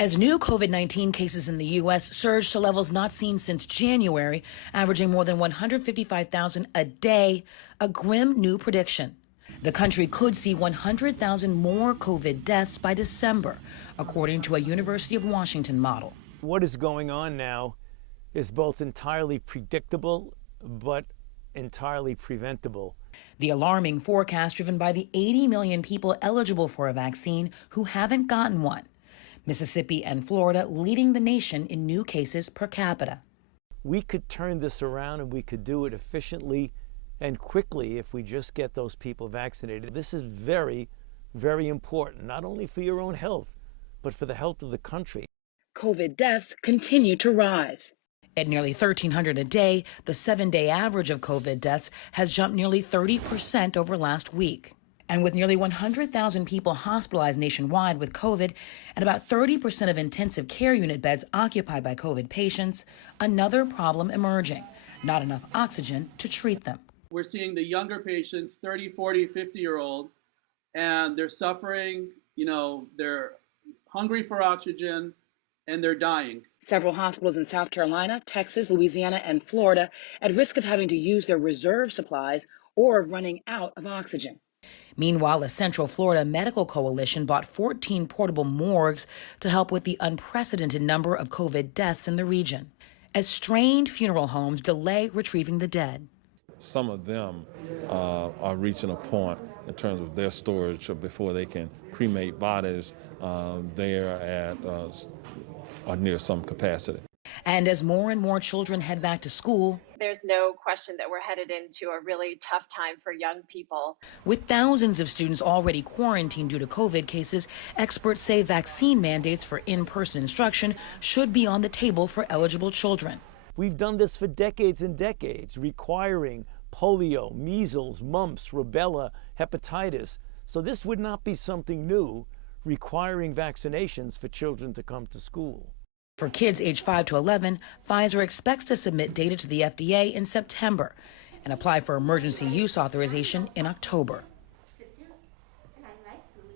As new COVID-19 cases in the U.S. surged to levels not seen since January, averaging more than 155,000 a day, a grim new prediction. The country could see 100,000 more COVID deaths by December, according to a University of Washington model. What is going on now is both entirely predictable but entirely preventable. The alarming forecast driven by the 80 million people eligible for a vaccine who haven't gotten one. Mississippi and Florida leading the nation in new cases per capita. We could turn this around and we could do it efficiently and quickly if we just get those people vaccinated. This is very, very important, not only for your own health, but for the health of the country. COVID deaths continue to rise. At nearly 1,300 a day, the 7-day average of COVID deaths has jumped nearly 30% over last week. And with nearly 100,000 people hospitalized nationwide with COVID and about 30% of intensive care unit beds occupied by COVID patients, another problem emerging: not enough oxygen to treat them. We're seeing the younger patients, 30, 40, 50-year-old, and they're suffering, they're hungry for oxygen, and they're dying. Several hospitals in South Carolina, Texas, Louisiana, and Florida at risk of having to use their reserve supplies or of running out of oxygen. Meanwhile, a Central Florida medical coalition bought 14 portable morgues to help with the unprecedented number of COVID deaths in the region, as strained funeral homes delay retrieving the dead. Some of them are reaching a point in terms of their storage before they can cremate bodies. They're at or near some capacity. And as more and more children head back to school, there's no question that we're headed into a really tough time for young people. With thousands of students already quarantined due to COVID cases, experts say vaccine mandates for in-person instruction should be on the table for eligible children. We've done this for decades and decades, requiring polio, measles, mumps, rubella, hepatitis. So this would not be something new, requiring vaccinations for children to come to school. For kids aged 5 to 11, Pfizer expects to submit data to the FDA in September and apply for emergency use authorization in October.